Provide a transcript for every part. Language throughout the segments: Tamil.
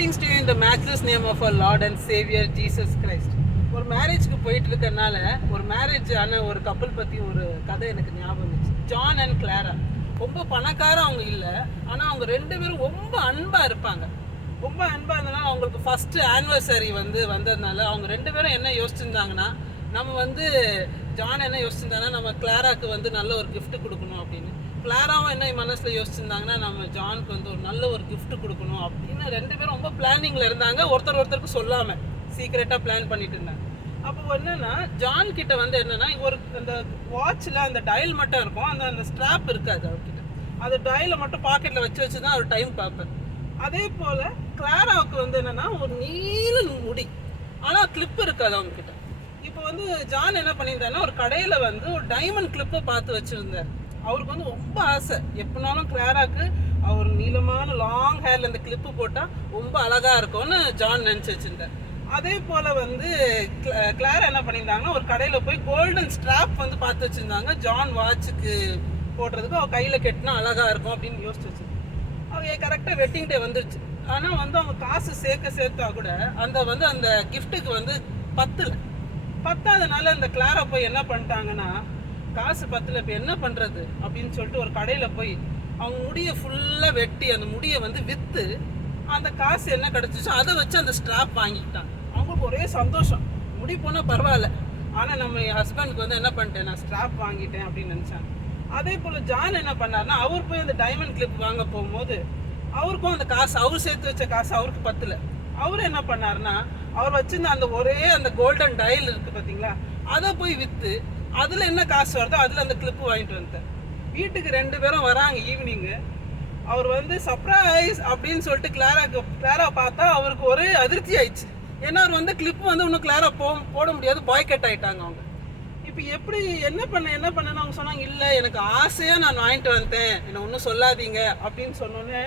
Greetings to you in the name of of our savior Jesus Savior ஒரு மேரேஜ்க்கு போயிட்டு இருக்கனால ஒரு மேரேஜ் ஆன ஒரு கப்பல் பற்றி ஒரு கதை எனக்கு ஞாபகம் இருந்துச்சு ஜான் அண்ட் கிளாரா ரொம்ப பணக்காரம் அவங்க இல்லை ஆனால் அவங்க ரெண்டு பேரும் ரொம்ப அன்பாக இருப்பாங்க. ரொம்ப அன்பாக இருந்தனால அவங்களுக்கு ஃபஸ்ட்டு ஆனிவர்சரி வந்து வந்ததுனால அவங்க ரெண்டு பேரும் என்ன யோசிச்சிருந்தாங்கன்னா நம்ம வந்து ஜான் என்ன யோசிச்சிருந்தாங்கன்னா நம்ம கிளாராக்கு வந்து நல்ல ஒரு கிஃப்ட் கொடுக்கணும் அப்படின்னு. கிளாராவும் என்ன மனசில் யோசிச்சிருந்தாங்கன்னா நம்ம ஜானுக்கு வந்து ஒரு நல்ல ஒரு கிஃப்ட் கொடுக்கணும் அப்படின்னு. ரெண்டு பேரும் ரொம்ப பிளானிங்கில் இருந்தாங்க. ஒருத்தர் ஒருத்தருக்கு சொல்லாமல் சீக்ரெட்டாக பிளான் பண்ணிட்டு இருந்தாங்க. அப்போ என்னன்னா ஜான் கிட்ட வந்து என்னன்னா ஒரு அந்த வாட்சில் அந்த டயல் மட்டும் இருக்கும். அந்த அந்த ஸ்ட்ராப் இருக்காது அவர்கிட்ட. அந்த டயலை மட்டும் பாக்கெட்டில் வச்சு வச்சு தான் அவர் டைம் பார்ப்பார். அதே போல் கிளாராவுக்கு வந்து என்னன்னா ஒரு நீல முடி. ஆனால் கிளிப் இருக்காது அவங்கக்கிட்ட இப்போ வந்து ஜான் என்ன பண்ணியிருந்தாருன்னா ஒரு கடையில் வந்து ஒரு டைமண்ட் கிளிப்பை பார்த்து வச்சுருந்தார். அவருக்கு வந்து ரொம்ப ஆசை. எப்படினாலும் கிளாராக்கு அவர் நீளமான லாங் ஹேர்ல இந்த கிளிப்பு போட்டால் ரொம்ப அழகாக இருக்கும்னு ஜான் நினச்சி வச்சுருந்தார். அதே போல் வந்து கிளாரா என்ன பண்ணியிருந்தாங்கன்னா ஒரு கடையில் போய் கோல்டன் ஸ்ட்ராப் வந்து பார்த்து வச்சுருந்தாங்க. ஜான் வாட்சுக்கு போடுறதுக்கு அவள் கையில் கெட்டினா அழகாக இருக்கும் அப்படின்னு யோசிச்சு வச்சிருந்தாங்க அவங்க கரெக்டாக வெட்டிங் டே வந்துருச்சு. ஆனால் வந்து அவங்க காசு சேர்க்க சேர்த்தா கூட அந்த வந்து அந்த கிஃப்ட்டுக்கு வந்து பத்தல. பத்தாதனால அந்த கிளாரா போய் என்ன பண்ணிட்டாங்கன்னா காசு பத்தில் இப்போ என்ன பண்ணுறது அப்படின்னு சொல்லிட்டு ஒரு கடையில் போய் அவங்க முடியை ஃபுல்லாக வெட்டி அந்த முடியை வந்து விற்று அந்த காசு என்ன கிடச்சிச்சோ அதை வச்சு அந்த ஸ்ட்ராப் வாங்கிக்கிட்டாங்க. அவங்களுக்கு ஒரே சந்தோஷம். முடி போனால் பரவாயில்ல. ஆனால் நம்ம என் ஹஸ்பண்டுக்கு வந்து என்ன பண்ணிட்டேன் நான் ஸ்ட்ராப் வாங்கிட்டேன் அப்படின்னு நினச்சாங்க. அதே போல் ஜான் என்ன பண்ணார்னா அவர் போய் அந்த டைமண்ட் கிளிப் வாங்க போகும்போது அவருக்கும் அந்த காசு அவர் சேர்த்து வச்ச காசு அவருக்கு பத்தல. அவர் என்ன பண்ணார்னா அவர் வச்சிருந்த அந்த ஒரே அந்த கோல்டன் டயல் இருக்கு பார்த்தீங்களா அதை போய் விற்று அதில் என்ன காசு வருதோ அதில் அந்த கிளிப்பு வாங்கிட்டு வந்தேன் வீட்டுக்கு ரெண்டு பேரும் வராங்க ஈவினிங்கு அவர் வந்து சர்ப்ரைஸ் அப்படின்னு சொல்லிட்டு கிளாராக்கு கிளாரா பார்த்தா அவருக்கு ஒரே அதிர்ச்சி ஆயிடுச்சு. ஏன்னா அவர் வந்து கிளிப்பு வந்து இன்னும் கிளாரா போ போட முடியாது பாய் கட் ஆயிட்டாங்க அவங்க. இப்போ எப்படி என்ன பண்ண என்ன பண்ணேன்னு அவங்க சொன்னாங்க இல்லை எனக்கு ஆசையாக நான் வாங்கிட்டு வந்தேன் என்னை ஒன்றும் சொல்லாதீங்க. அப்படின்னு சொன்னோன்னே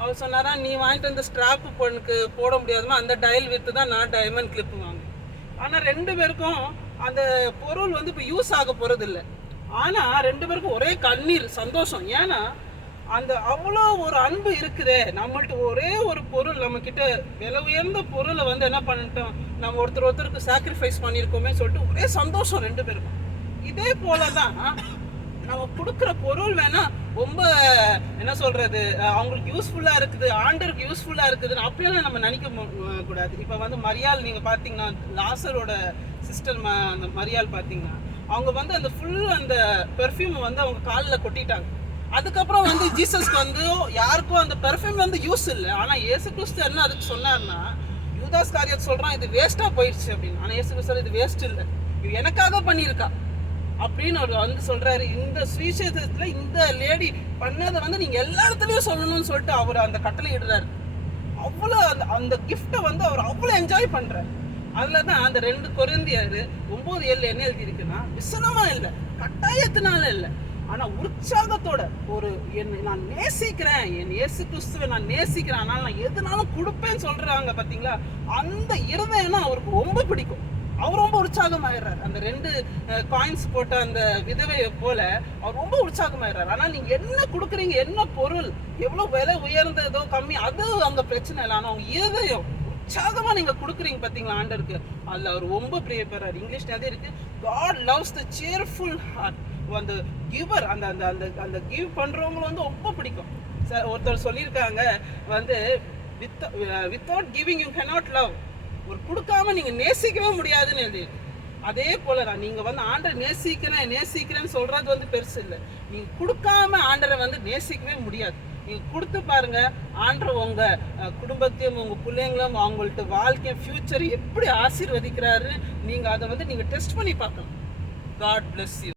அவர் சொன்னாரா நீ வாங்கிட்டு வந்த ஸ்ட்ராப் பொண்ணுக்கு போட முடியாதுமா அந்த டயல் விற்று தான் நான் டைமண்ட் கிளிப்பு வாங்குவேன். ஆனால் ரெண்டு பேருக்கும் அந்த பொருள் வந்து இப்போ யூஸ் ஆக போகிறது இல்லை ஆனால் ரெண்டு பேருக்கும் ஒரே கண்ணீர் சந்தோஷம். ஏன்னா அந்த அவ்வளோ ஒரு அன்பு இருக்குதே நம்மள்ட்ட ஒரே ஒரு பொருள் நம்மக்கிட்ட விலை உயர்ந்த பொருளை வந்து என்ன பண்ணிட்டோம் நம்ம ஒருத்தர் ஒருத்தருக்கு சாக்ரிஃபைஸ் பண்ணியிருக்கோமே சொல்லிட்டு ஒரே சந்தோஷம் ரெண்டு பேருக்கும். இதே போல தான் நம்ம கொடுக்குற பொருள் வேணா ரொம்ப என்ன சொல்றது அவங்களுக்கு யூஸ்ஃபுல்லா இருக்குது ஆண்டருக்கு யூஸ்ஃபுல்லா இருக்குதுன்னு அப்படியெல்லாம் நம்ம நினைக்க கூடாது. இப்போ வந்து மரியாள் நீங்க பாத்தீங்கன்னா லாசரோட சிஸ்டர் அந்த மரியாள் பாத்தீங்கன்னா அவங்க வந்து அந்த ஃபுல் அந்த பெர்ஃப்யூம் வந்து அவங்க காலில் கொட்டிட்டாங்க. அதுக்கப்புறம் வந்து ஜீசஸ்க்கு வந்து யாருக்கும் அந்த பெர்ஃப்யூம் வந்து யூஸ் இல்லை. ஆனால் ஏசு கிறிஸ்து என்ன அதுக்கு சொன்னார்னா யூதாஸ் காரியத்தை சொல்கிறான் இது வேஸ்ட்டாக போயிடுச்சு அப்படின்னு. ஆனால் ஏசு கிறிஸ்து இது வேஸ்ட் இல்லை. இது எனக்காக பண்ணியிருக்கா. அப்படின்னு அவர் வந்து சொல்றாரு. இந்த சுவிசேஷத்துல இந்த லேடி பண்ணதை வந்து நீங்க எல்லா இடத்துலயும் சொல்லணும்னு சொல்லிட்டு அவர் அந்த கட்டளை இடுறாரு. அவ்வளோ அந்த அந்த கிஃப்ட்டை வந்து அவர் அவ்வளோ என்ஜாய் பண்றாரு. அதில் தான் அந்த ரெண்டு கொரிந்தியர் ஒம்பது ஏழு என்ன எழுதி இருக்குன்னா இல்லை கட்டாயத்தினால இல்லை. ஆனால் உற்சாகத்தோட ஒரு என்னை நான் நேசிக்கிறேன் என் இயேசு கிறிஸ்துவை நான் நேசிக்கிறேன் ஆனால் நான் எதுனாலும் கொடுப்பேன்னு சொல்கிறாங்க பார்த்தீங்களா அந்த இருதயம்னா அவருக்கு ரொம்ப பிடிக்கும். அவர் ரொம்ப உற்சாகமாயிடுறாரு. அந்த ரெண்டு காயின்ஸ் போட்ட அந்த விதவையை போல அவர் ரொம்ப உற்சாகமாயிடுறாரு. ஆனால் நீங்கள் என்ன கொடுக்குறீங்க என்ன பொருள் எவ்வளோ விலை உயர்ந்ததோ கம்மி அது அந்த பிரச்சனை இல்லை. ஆனால் அவங்க இருதயம் உற்சாகமாக நீங்கள் கொடுக்குறீங்க பார்த்தீங்களா ஆண்டருக்கு அதில் அவர் ரொம்ப பிரியப்படுறார் இங்கிலீஷ் அதே இருக்கு God loves the cheerful heart அந்த கிவர் அந்த அந்த அந்த அந்த கிவ் பண்றவங்க வந்து ரொம்ப பிடிக்கும். சார் ஒருத்தர் சொல்லியிருக்காங்க வந்து with without giving you cannot love ஒரு கொடுக்காம நீங்க நேசிக்கவே முடியாதுன்னு எழுதி அதே போல தான் நீங்க வந்து ஆண்டரை நேசிக்கிறேன் நேசிக்கிறேன்னு சொல்றது வந்து பெருசு இல்லை. நீங்க கொடுக்காம ஆண்டரை வந்து நேசிக்கவே முடியாது. நீங்க கொடுத்து பாருங்க ஆண்டர் உங்க குடும்பத்தையும் உங்க பிள்ளைங்களும் அவங்கள்ட்ட வாழ்க்கையும் ஃபியூச்சர் எப்படி ஆசீர்வதிக்கிறாரு நீங்க அதை வந்து நீங்க டெஸ்ட் பண்ணி பார்க்கணும். God bless you